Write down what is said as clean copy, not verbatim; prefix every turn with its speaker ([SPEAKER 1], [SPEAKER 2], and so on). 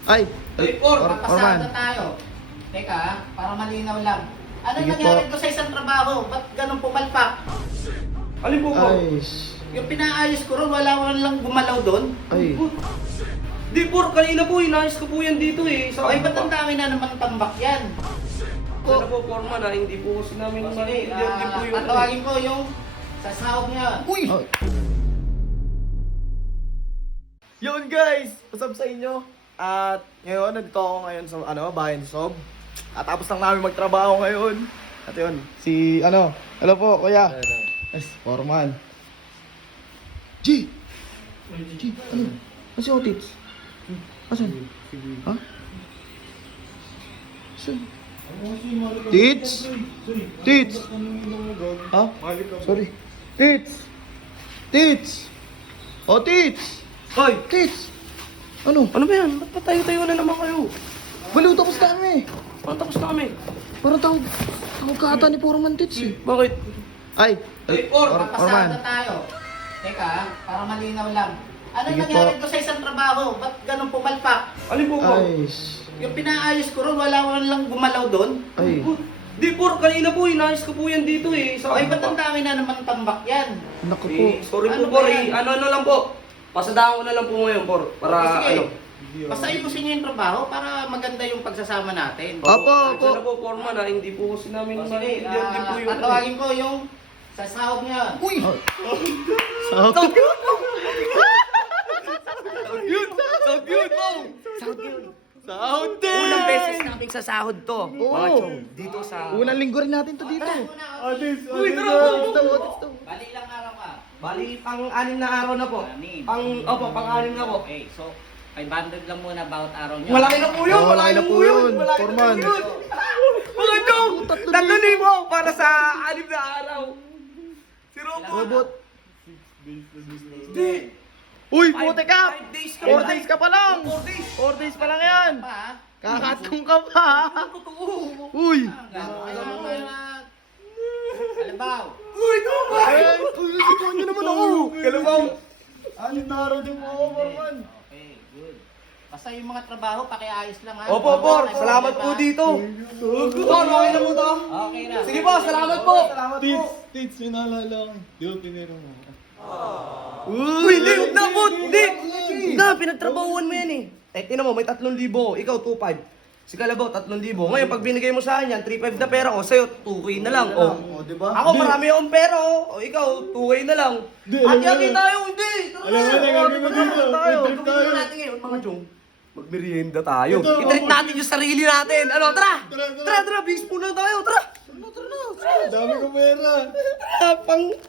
[SPEAKER 1] Ay,
[SPEAKER 2] Papasada tayo. Teka, para malinaw lang. Ano
[SPEAKER 1] Sige
[SPEAKER 2] nangyari
[SPEAKER 1] po.
[SPEAKER 2] ko sa isang trabaho? Ba't ganun pumalpak?
[SPEAKER 3] Alin po po?
[SPEAKER 1] ay,
[SPEAKER 2] Yung pinaayos ko ron, wala lang gumalaw doon.
[SPEAKER 1] ay.
[SPEAKER 3] Di po, kanina po, inayos ko po yan dito eh.
[SPEAKER 2] Ay, ba't ang dami na naman tambak yan?
[SPEAKER 3] Ano po, Forman ha, hindi po kasi namin
[SPEAKER 2] O, sige,
[SPEAKER 3] maintindihan din po yung...
[SPEAKER 2] tatawagin ko yung sa sahog niya.
[SPEAKER 1] Uy! Yun guys! What's up sa inyo? At ngayon, nandito ako ngayon sa bayan ni Sob. At tapos lang namin magtrabaho ngayon. At yun, si hello po, kuya. Yes, Foreman. G! G, ano? Ano si Otits? Asan? Ha? Asan? Tits? Tits? Ha? Sorry. Tits! Tits! Oh, Tits!
[SPEAKER 3] Hoy!
[SPEAKER 1] Tits! Ano?
[SPEAKER 3] Ano ba yan? Ba't patayo-tayo na naman kayo?
[SPEAKER 1] Baliw, tapos na kami.
[SPEAKER 3] Parang tapos na kami.
[SPEAKER 1] Parang tawag ka ata ni Foreman Tits eh.
[SPEAKER 3] Bakit?
[SPEAKER 1] Ay!
[SPEAKER 2] Papasada
[SPEAKER 1] Foreman.
[SPEAKER 2] tayo. Teka, para malinaw lang. Ano
[SPEAKER 1] Sige
[SPEAKER 2] nangyari
[SPEAKER 1] po.
[SPEAKER 2] ko sa isang trabaho? Ba't ganun pumalpak?
[SPEAKER 3] Alin po po?
[SPEAKER 1] Ay!
[SPEAKER 2] Yung pinaayos ko ron, wala lang gumalaw doon.
[SPEAKER 1] Ay!
[SPEAKER 3] Di po, kanina po, inayos ko po yan dito eh.
[SPEAKER 2] Ay, ba't ang dami na naman tambak yan?
[SPEAKER 1] Naku po.
[SPEAKER 3] Eh, sorry
[SPEAKER 2] Ano
[SPEAKER 3] po,
[SPEAKER 2] ba
[SPEAKER 3] Por.
[SPEAKER 2] yan?
[SPEAKER 3] Ano lang po. Pasadaan ko na lang po ngayon, Por. Para
[SPEAKER 2] Sige.
[SPEAKER 3] ano.
[SPEAKER 2] Basta ayusin niyo yung trabaho para maganda yung pagsasama natin.
[SPEAKER 1] Opo,
[SPEAKER 3] Kasi
[SPEAKER 1] opo.
[SPEAKER 3] na po, Forman ha, hindi po kasi namin
[SPEAKER 2] O, sige,
[SPEAKER 3] maintindihan din po yung...
[SPEAKER 2] tatawagin ko yung sa sahog niya.
[SPEAKER 1] Uy! Sahod!
[SPEAKER 3] Yun! Sound yun, Mo!
[SPEAKER 1] Sahod din!
[SPEAKER 3] Unang beses naming sasahod to.
[SPEAKER 1] Oo.
[SPEAKER 3] Mga chong, dito sa...
[SPEAKER 1] Unang linggo rin natin to dito.
[SPEAKER 3] Uy, tara po!
[SPEAKER 2] Bali ilang araw ka?
[SPEAKER 3] Bali, pang-anim na araw na po.
[SPEAKER 2] Anim.
[SPEAKER 3] Pang-anim na po.
[SPEAKER 2] Okay, so 500 lang muna bawat araw niya.
[SPEAKER 3] Malaki na po yun!
[SPEAKER 1] Oo, malaki na po yun,
[SPEAKER 3] Malaki na
[SPEAKER 1] Forman.
[SPEAKER 3] po yun! Mga chong! 3,000 para sa 6 na araw! Si Robot!
[SPEAKER 1] Robot.
[SPEAKER 3] Hindi!
[SPEAKER 1] Uy, puti ka!
[SPEAKER 3] 5 days ka
[SPEAKER 1] 4 days ka pa lang!
[SPEAKER 3] 4 days!
[SPEAKER 1] 4 days pa lang yan!
[SPEAKER 2] Pa, ha?
[SPEAKER 1] Kakatong ka pa!
[SPEAKER 3] Totoo!
[SPEAKER 1] Uy!
[SPEAKER 2] Kailangan mo na... Alabaw.
[SPEAKER 3] Uy, ito ba?
[SPEAKER 1] Ay! Uy, sikuhan niyo naman ako!
[SPEAKER 3] Kalabaw!
[SPEAKER 1] Anim na araw din po ako, Foreman.
[SPEAKER 2] Okay, good. Basta yung mga trabaho, pakiayos lang ha.
[SPEAKER 3] Opo, Por! Salamat po dito! Por, okay na po to?
[SPEAKER 2] Okay na.
[SPEAKER 3] Sige po, salamat po!
[SPEAKER 1] Salamat po!
[SPEAKER 4] Tits, tits, may naalala ko. Di ba pinero mo?
[SPEAKER 3] Uy, hindi! Huwag na po! Hindi! Huwag na! Pinagtrabahuan mo yan eh! Eh, tinan mo, may 3,000. Ikaw, 2,500. Si Kalabaw, 3,000. Ngayon, pag binigay mo sa akin yan, 3,500 na pera ko, sa'yo, 2K na lang. Oh.
[SPEAKER 1] O, di ba?
[SPEAKER 3] Ako, marami akong pera, oh. O, ikaw, 2K na lang.
[SPEAKER 4] Di, alam mo
[SPEAKER 3] Hati-hati
[SPEAKER 4] na.
[SPEAKER 3] tayo, hindi! Tara
[SPEAKER 4] Alam mo na, gagawin mo dito.
[SPEAKER 3] tayo.
[SPEAKER 4] May trip tayo.
[SPEAKER 3] Gawin natin ngayon, mga chong. Magmerienda tayo.
[SPEAKER 4] Ito,
[SPEAKER 3] I-treat
[SPEAKER 4] oh.
[SPEAKER 3] natin yung sarili natin. Ano, tara!
[SPEAKER 4] Tara, tara.
[SPEAKER 3] Tara, tara, bis muna tayo, tara!
[SPEAKER 4] Dami ko pera.
[SPEAKER 3] Tara,